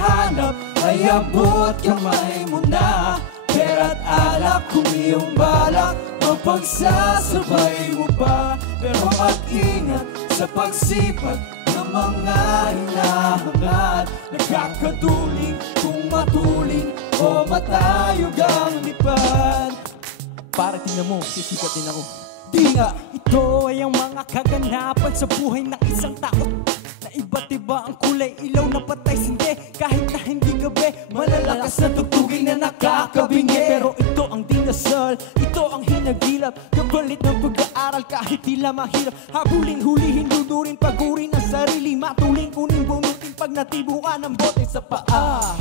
hinahanap ay abot kamay mo na. Pera't alak kung iyong balak, mapagsasabay mo pa. Pero mag-ingat sa pagsipag ng mga hinahangad. Nagkakaduling kung matuling o matayog ang lipad. Para tingnan mo, sisikat din ako. Di nga, ito ay ang mga kaganapan sa buhay ng isang tao. Na iba't iba ang kulay, ilaw na patay sindi. Kahit na hindi gabi, malalakas na tugtugin na nakakabingi. Pero ito ang dinasal, ito ang hinagilap. Kapalit ng pag-aaral kahit tila mahirap. Habulin, hulihin, dudurin, pagurin ang sarili. Matuling, kunin, bunutin pag natibuan ang bote sa paa.